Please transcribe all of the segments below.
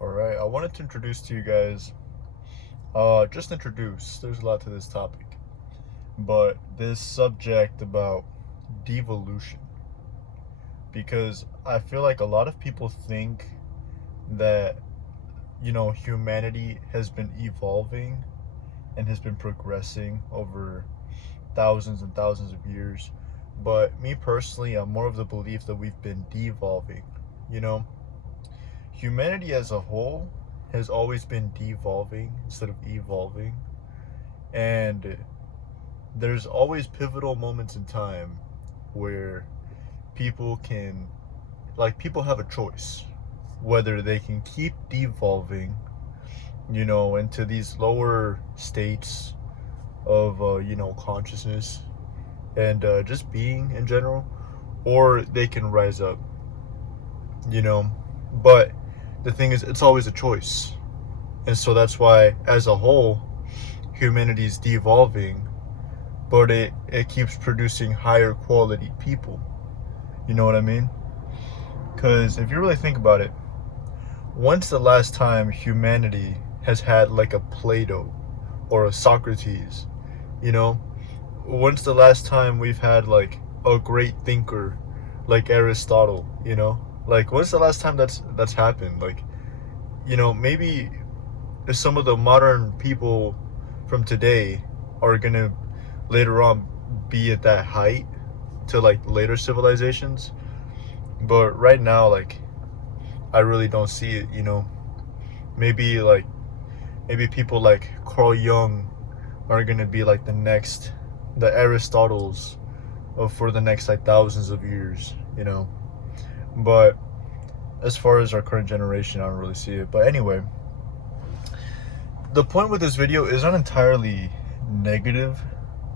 All right, I wanted to introduce to you guys, just introduce, there's a lot to this topic, but this subject about devolution. Because I feel like a lot of people think that, humanity has been evolving and has been progressing over thousands and thousands of years. But me personally, I'm more of the belief that we've been devolving. You know, humanity as a whole has always been devolving instead of evolving. And there's always pivotal moments in time where people can, people have a choice whether they can keep devolving, into these lower states of, consciousness and just being in general, or they can rise up, you know. But the thing is, it's always a choice. And so that's why, as a whole, humanity's devolving, but it keeps producing higher quality people. You know what I mean? Because if you really think about it, when's the last time humanity has had like a Plato or a Socrates? You know? When's the last time we've had like a great thinker like Aristotle, you know? Like when's the last time that's happened? Like, maybe if some of the modern people from today are gonna later on be at that height to like later civilizations. But right now, like, I really don't see it, you know. Maybe like maybe people like Carl Jung are gonna be like the Aristotles of for the next like thousands of years, you know. But as far as our current generation, I don't really see it. But anyway, the point with this video is not entirely negative.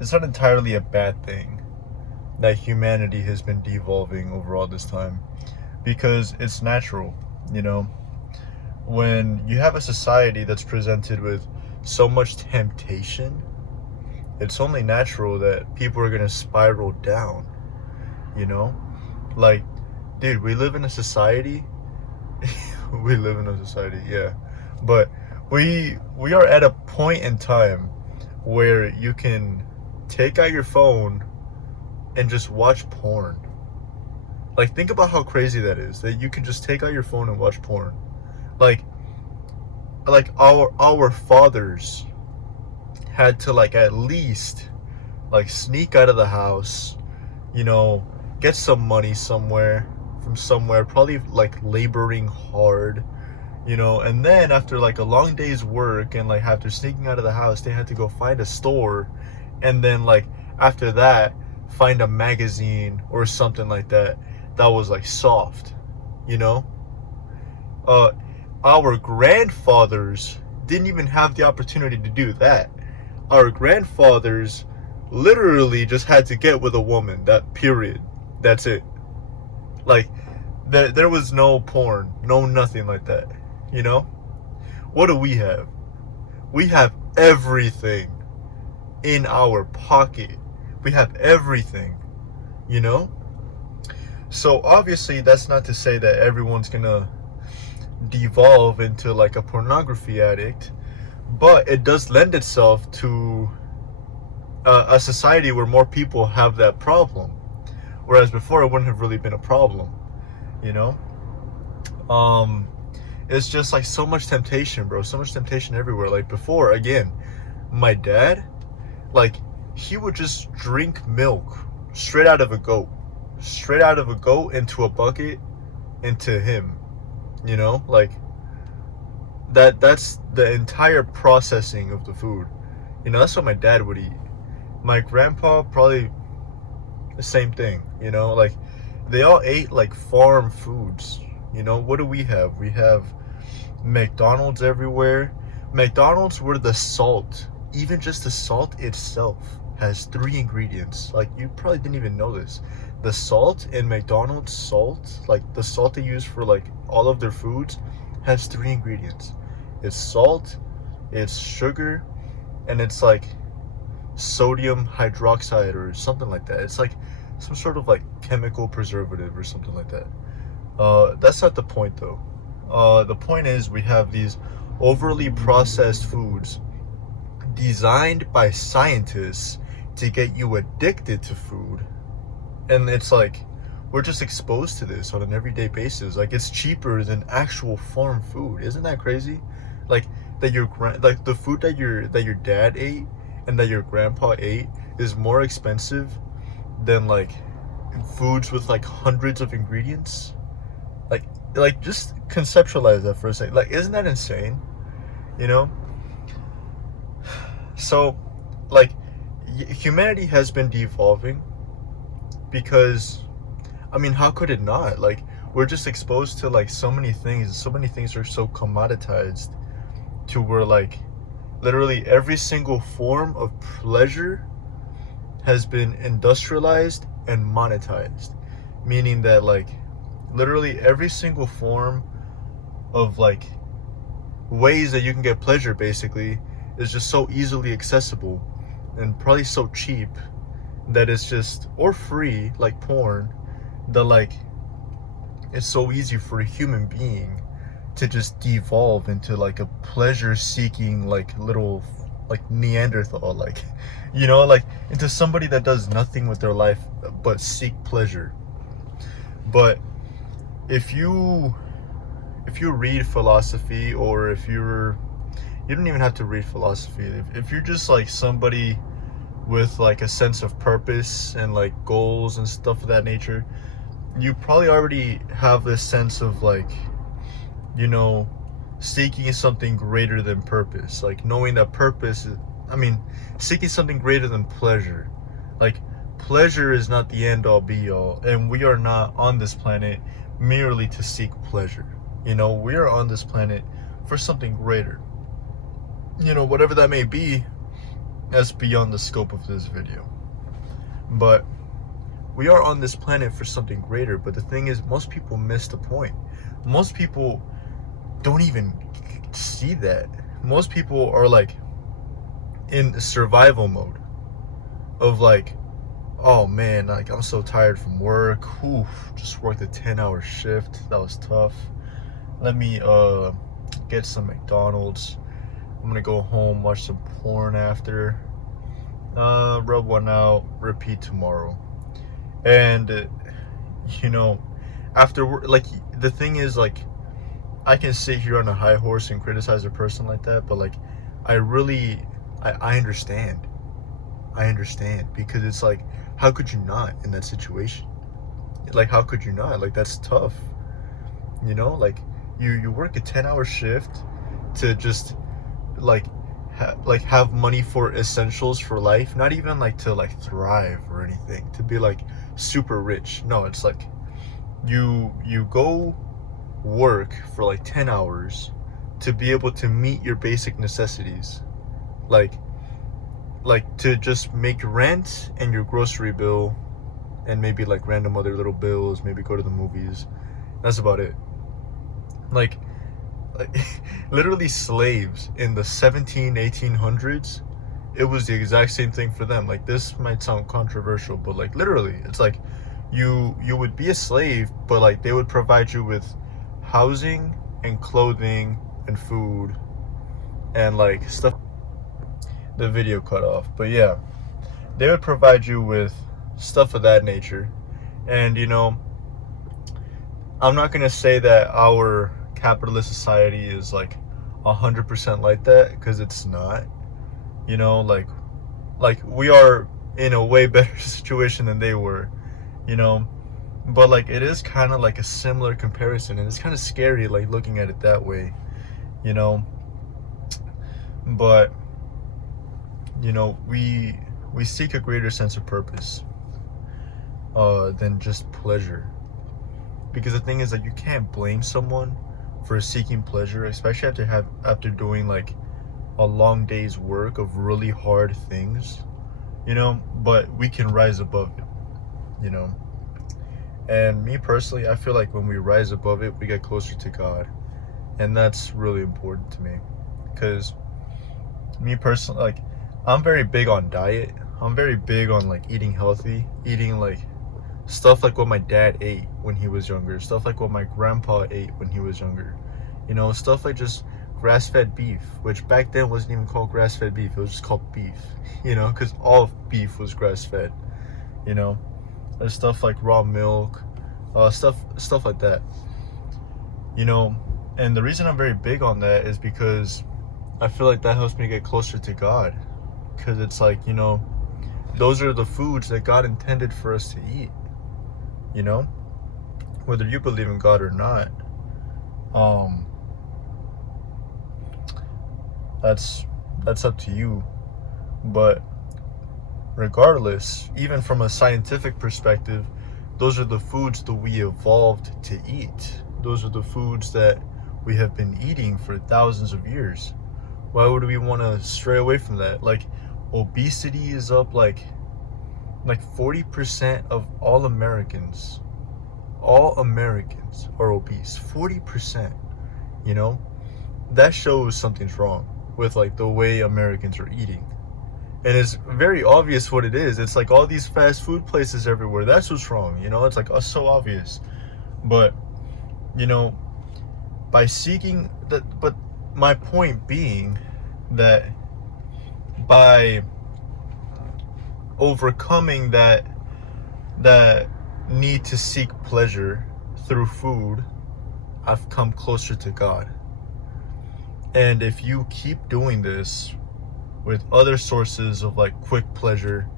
It's not entirely a bad thing that humanity has been devolving over all this time, because it's natural, you know. When you have a society that's presented with so much temptation, it's only natural that people are going to spiral down, you know. Like, dude, we live in a society we live in a society, yeah, but we are at a point in time where you can take out your phone and just watch porn. Like, think about how crazy that is, that you can just take out your phone and watch porn. Like our fathers had to like at least like sneak out of the house, you know, get some money from somewhere, probably like laboring hard, you know, and then after like a long day's work and like after sneaking out of the house, they had to go find a store, and then like after that find a magazine or something like that was like soft, you know. Our grandfathers didn't even have the opportunity to do that. Our grandfathers literally just had to get with a woman, that period, that's it. Like, there was no porn, no nothing like that, you know. What do we have? We have everything in our pocket. We have everything, you know. So obviously that's not to say that everyone's gonna devolve into like a pornography addict, but it does lend itself to a society where more people have that problem, whereas before it wouldn't have really been a problem, you know. It's just like so much temptation, bro, so much temptation everywhere. Like before, again, my dad, like, he would just drink milk straight out of a goat into a bucket, into him, you know. Like that's the entire processing of the food, you know. That's what my dad would eat. My grandpa, probably the same thing, you know. Like, they all ate like farm foods, you know. What do we have? We have McDonald's everywhere. McDonald's, where the salt, even just the salt itself, has 3 ingredients. Like, you probably didn't even know this. The salt in McDonald's, salt, like the salt they use for like all of their foods, has 3 ingredients. It's salt, it's sugar, and it's like sodium hydroxide or something like that. It's like some sort of like chemical preservative or something like that. That's not the point though. The point is, we have these overly processed foods designed by scientists to get you addicted to food. And it's like, we're just exposed to this on an everyday basis. Like, it's cheaper than actual farm food. Isn't that crazy? Like, like the food that your dad ate and that your grandpa ate is more expensive than like foods with like hundreds of ingredients. Like just conceptualize that for a second. Like, isn't that insane? You know? So, like, humanity has been devolving because, I mean, how could it not? Like, we're just exposed to like so many things. So many things are so commoditized to where like literally every single form of pleasure has been industrialized and monetized, meaning that like literally every single form of like ways that you can get pleasure basically is just so easily accessible and probably so cheap that it's just, or free like porn, that like it's so easy for a human being to just devolve into like a pleasure seeking like little like Neanderthal, like, you know, like into somebody that does nothing with their life but seek pleasure. But if you read philosophy, or if you don't even have to read philosophy, if you're just like somebody with like a sense of purpose and like goals and stuff of that nature, you probably already have this sense of like, you know, seeking something greater than purpose, like knowing that purpose is, I mean, seeking something greater than pleasure. Like, pleasure is not the end all be all, and we are not on this planet merely to seek pleasure. You know, we are on this planet for something greater. You know, whatever that may be, that's beyond the scope of this video. But we are on this planet for something greater. But the thing is, most people miss the point. Most people don't even see that. Most people are like in survival mode of like, oh man, like I'm so tired from work. Oof, just worked a 10-hour shift. That was tough. Let me get some McDonald's. I'm gonna go home, watch some porn after. Rub one out, repeat tomorrow. And you know, after like, the thing is like, I can sit here on a high horse and criticize a person like that, but like, I understand. I understand, because it's like, how could you not in that situation? Like, how could you not? Like, that's tough. You know, like you work a 10-hour shift to just like have money for essentials for life, not even like to like thrive or anything, to be like super rich. No, it's like you go work for like 10 hours to be able to meet your basic necessities, like to just make rent and your grocery bill and maybe like random other little bills, maybe go to the movies. That's about it. Like literally slaves in the 1800s, it was the exact same thing for them. Like, this might sound controversial, but like literally it's like you would be a slave, but like they would provide you with housing and clothing and food and like stuff. The video cut off, but yeah, they would provide you with stuff of that nature. And you know, I'm not gonna say that our capitalist society is like 100% like that, because it's not. You know, like we are in a way better situation than they were, you know. But like, it is kind of like a similar comparison, and it's kind of scary like looking at it that way, you know. But you know, we seek a greater sense of purpose than just pleasure. Because the thing is that you can't blame someone for seeking pleasure, especially after doing like a long day's work of really hard things, you know. But we can rise above it, you know. And me personally, I feel like when we rise above it, we get closer to God. And that's really important to me, because me personally, like, I'm very big on diet. I'm very big on like eating healthy, eating like stuff like what my dad ate when he was younger, stuff like what my grandpa ate when he was younger. You know, stuff like just grass-fed beef, which back then wasn't even called grass-fed beef. It was just called beef, you know, because all beef was grass-fed, you know. There's stuff like raw milk, stuff like that, you know. And the reason I'm very big on that is because I feel like that helps me get closer to God, because it's like, you know, those are the foods that God intended for us to eat, you know, whether you believe in God or not. That's up to you. But regardless, even from a scientific perspective, those are the foods that we evolved to eat. Those are the foods that we have been eating for thousands of years. Why would we want to stray away from that? Like, obesity is up like 40% of all Americans are obese. 40%, you know. That shows something's wrong with like the way Americans are eating. And it's very obvious what it is. It's like all these fast food places everywhere. That's what's wrong, you know. It's like so obvious. But, you know, by seeking that, but my point being that by overcoming that need to seek pleasure through food, I've come closer to God. And if you keep doing this with other sources of like quick pleasure,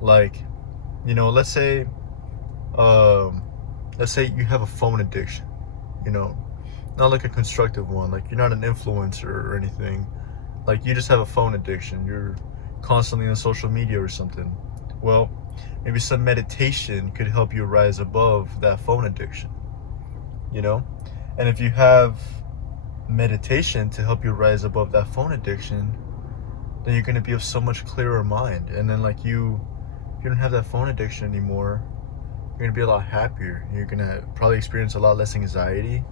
like, you know, let's say you have a phone addiction, you know, not like a constructive one, like you're not an influencer or anything, like you just have a phone addiction, you're constantly on social media or something. Well, maybe some meditation could help you rise above that phone addiction, you know. And if you have meditation to help you rise above that phone addiction, then you're going to be of so much clearer mind. And then like you don't have that phone addiction anymore, you're going to be a lot happier. You're going to probably experience a lot less anxiety.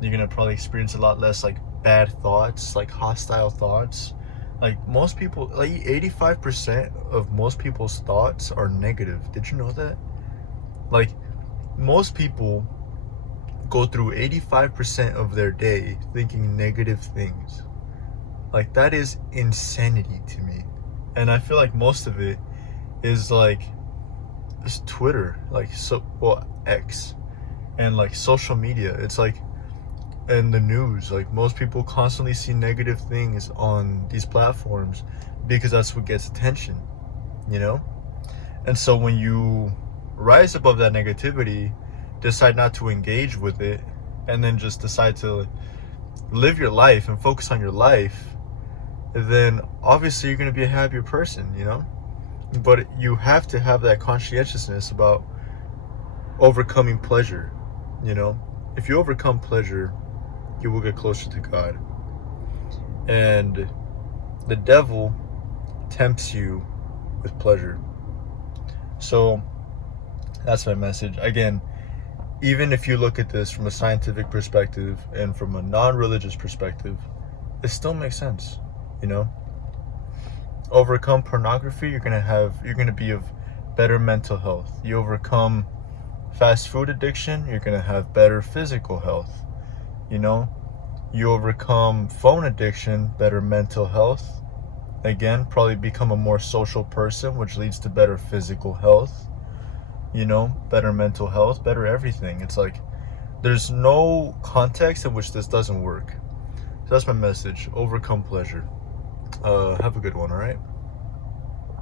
You're going to probably experience a lot less like bad thoughts, like hostile thoughts. Like most people, like 85% of most people's thoughts are negative. Did you know that? Like most people go through 85% of their day thinking negative things. Like that is insanity to me. And I feel like most of it is like this Twitter, like X, and like social media. It's like, and the news, like most people constantly see negative things on these platforms because that's what gets attention, you know. And so when you rise above that negativity, decide not to engage with it, and then just decide to live your life and focus on your life, then obviously you're going to be a happier person, you know. But you have to have that conscientiousness about overcoming pleasure, you know. If you overcome pleasure, you will get closer to God. And the devil tempts you with pleasure. So that's my message. Again, even if you look at this from a scientific perspective and from a non-religious perspective, it still makes sense, you know. Overcome pornography, you're gonna be of better mental health. You overcome fast food addiction, you're gonna have better physical health, you know. You overcome phone addiction, better mental health. Again, probably become a more social person, which leads to better physical health, you know, better mental health, better everything. It's like there's no context in which this doesn't work. So that's my message. Overcome pleasure. Have a good one, all right?